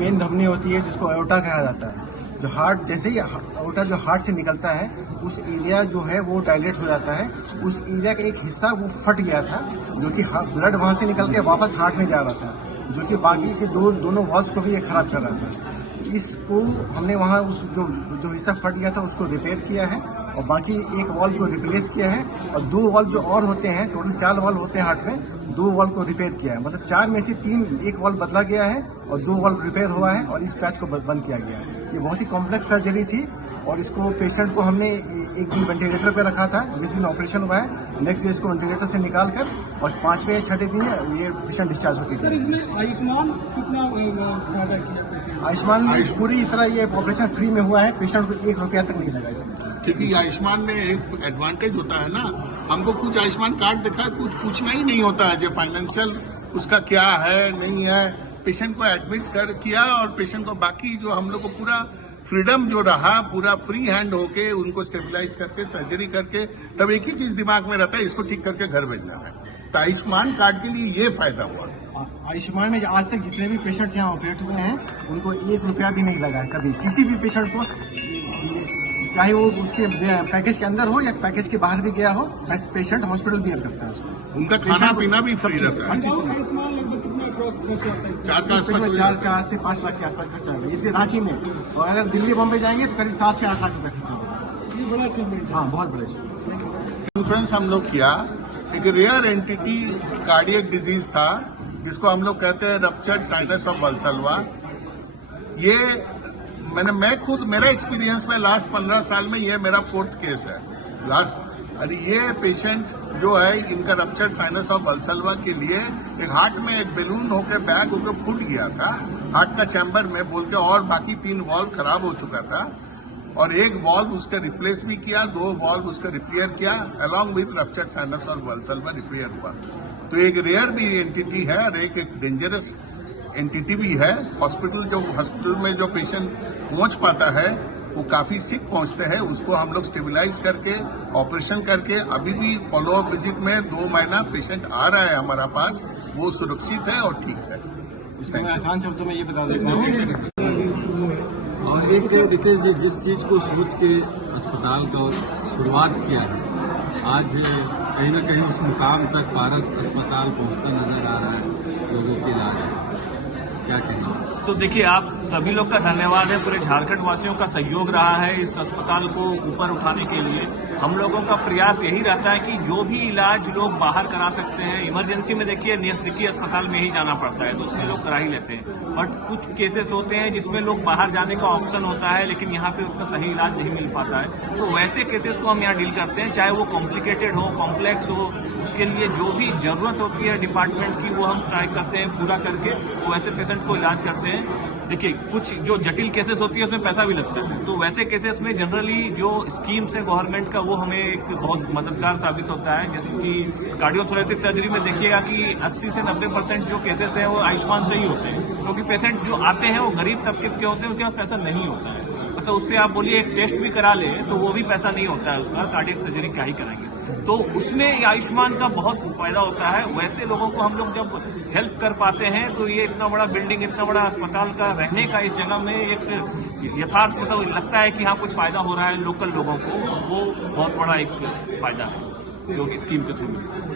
Main धमनी होती है जिसको एओर्टा कहा जाता है। जो हार्ट जैसे ही एओर्टा जो हार्ट से निकलता है उस एरिया जो है वो डायलेट हो जाता है। उस एरिया का एक हिस्सा वो फट गया था जो कि ब्लड वहां से निकल के वापस हार्ट में जा रहा था, जो कि बाकी के दोनों वॉल्स को भी ये खराब कर रहा था। इसको हमने वहाँ उस जो हिस्सा फट गया था उसको रिपेयर किया है और बाकी एक वॉल को रिप्लेस किया है और 2 वॉल जो और होते हैं, टोटल 4 वॉल होते हैं हार्ट में, 2 वॉल को रिपेयर किया है। मतलब 4 में से 1 वॉल बदला गया है और 2 वॉल रिपेयर हुआ है और इस पैच को बंद किया गया है। ये बहुत ही कॉम्प्लेक्स सर्जरी थी और इसको पेशेंट को हमने एक दिन वेंटिलेटर पे रखा था। जिस दिन ऑपरेशन हुआ है नेक्स्ट डे इसको वेंटिलेटर से निकाल कर और 5वें या 6ठे दिन ये पेशेंट डिस्चार्ज होती सर, इसमें आयुष्मान कितना फायदा किया पेशेंट? आयुष्मान पूरी तरह ये ऑपरेशन फ्री में हुआ है, पेशेंट को 1 रुपया तक नहीं लगा इसमें। क्योंकि आयुष्मान में एक एडवांटेज होता है ना, हमको कुछ आयुष्मान कार्ड दिखा कुछ पूछना ही नहीं होता है जो फाइनेंशियल उसका क्या है नहीं है। पेशेंट को एडमिट कर किया और पेशेंट को बाकी जो हम लोग को पूरा फ्रीडम जो रहा, पूरा फ्री हैंड होके उनको स्टेबलाइज करके सर्जरी करके तब एक ही चीज दिमाग में रहता है, इसको ठीक करके घर भेजना है। तो आयुष्मान कार्ड के लिए ये फायदा हुआ। आयुष्मान में आज तक जितने भी पेशेंट यहाँ ऑपरेट हुए हैं उनको 1 रुपया भी नहीं लगा है कभी किसी भी पेशेंट को, चाहे वो उसके पैकेज के अंदर हो या पैकेज के बाहर भी गया हो, पेशेंट हॉस्पिटल बियर करता है उसको। उनका खाना पीना भी फ्री रहता है। आयुष्मान लगभग कितना अप्रॉक्स खर्चा आता है? 4 से 5 लाख के आसपास खर्चा है ये रांची में, और अगर दिल्ली बॉम्बे जाएंगे तो करीब 7 से 8 लाख रुपया खर्चा होगा। ये बड़ा अचीवमेंट। हाँ, बहुत बड़ा चीज। कॉन्फ्रेंस हम लोग किया, एक रेयर एंटिटी कार्डियक डिजीज था जिसको हम लोग कहते हैं रप्चर्ड साइनस ऑफ वल्सलवा। ये मैं खुद मेरा एक्सपीरियंस में लास्ट 15 साल में ये मेरा 4th केस है अरे ये पेशेंट जो है इनका रप्चर्ड साइनस ऑफ वल्सलवा के लिए एक हार्ट में एक बैलून होकर बैग होकर फूट गया था हार्ट का चैम्बर में बोल के, और बाकी 3 वॉल्व खराब हो चुका था और 1 वॉल्व उसका रिप्लेस भी किया, 2 वॉल्व उसका रिपेयर किया, along with ruptured sinus of Valsalva repair हुआ। तो एक रेयर भी एंटिटी है और एक डेंजरस एंटिटी भी है। हॉस्पिटल में जो पेशेंट पहुंच पाता है वो काफी सिक पहुंचते हैं, उसको हम लोग स्टेबलाइज करके ऑपरेशन करके अभी भी फॉलोअप विजिट में 2 महीना पेशेंट आ रहा है हमारा पास, वो सुरक्षित है और ठीक है। मैं आसान शब्दों में ये बता देता हूँ, एक रितेश जी जिस चीज को सोच के अस्पताल का शुरुआत किया है, आज कहीं न कहीं उस मुकाम तक पारस अस्पताल पहुंचता नजर आ रहा है लोगों के इलाज में, क्या कहेंगे? तो देखिए, आप सभी लोग का धन्यवाद है, पूरे झारखंड वासियों का सहयोग रहा है इस अस्पताल को ऊपर उठाने के लिए। हम लोगों का प्रयास यही रहता है कि जो भी इलाज लोग बाहर करा सकते हैं, इमरजेंसी में देखिए नजदीकी अस्पताल में ही जाना पड़ता है तो उसमें लोग करा ही लेते हैं, बट कुछ केसेस होते हैं जिसमें लोग बाहर जाने का ऑप्शन होता है लेकिन यहाँ पे उसका सही इलाज नहीं मिल पाता है। तो वैसे केसेस को हम यहाँ डील करते हैं, चाहे वो कॉम्प्लिकेटेड हो, कॉम्प्लेक्स हो, उसके लिए जो भी जरूरत होती है डिपार्टमेंट की वो हम ट्राई करते हैं पूरा करके, वो वैसे पेशेंट को इलाज करते हैं। देखिए, कुछ जो जटिल केसेस होती है उसमें पैसा भी लगता है, तो वैसे केसेस में जनरली जो स्कीम्स है गवर्नमेंट का वो हमें एक बहुत मददगार साबित होता है। जैसे कि कार्डियोथोरेसिक सर्जरी में देखिएगा कि 80 से 90% जो केसेस हैं वो आयुष्मान से ही होते हैं, क्योंकि पेशेंट जो आते हैं वो गरीब तबके के होते हैं, उसके पास पैसा नहीं होता है। मतलब उससे आप बोलिए एक टेस्ट भी करा ले तो वो भी पैसा नहीं होता है उसका, कार्डियक सर्जरी क्या ही कराएंगे, तो उसमें आयुष्मान का बहुत फायदा होता है। वैसे लोगों को हम लोग जब हेल्प कर पाते हैं तो ये इतना बड़ा बिल्डिंग, इतना बड़ा अस्पताल का रहने का इस जगह में एक यथार्थ मतलब लगता है कि हाँ कुछ फायदा हो रहा है लोकल लोगों को, वो बहुत बड़ा एक फायदा है जो स्कीम के थ्रू मिलता है।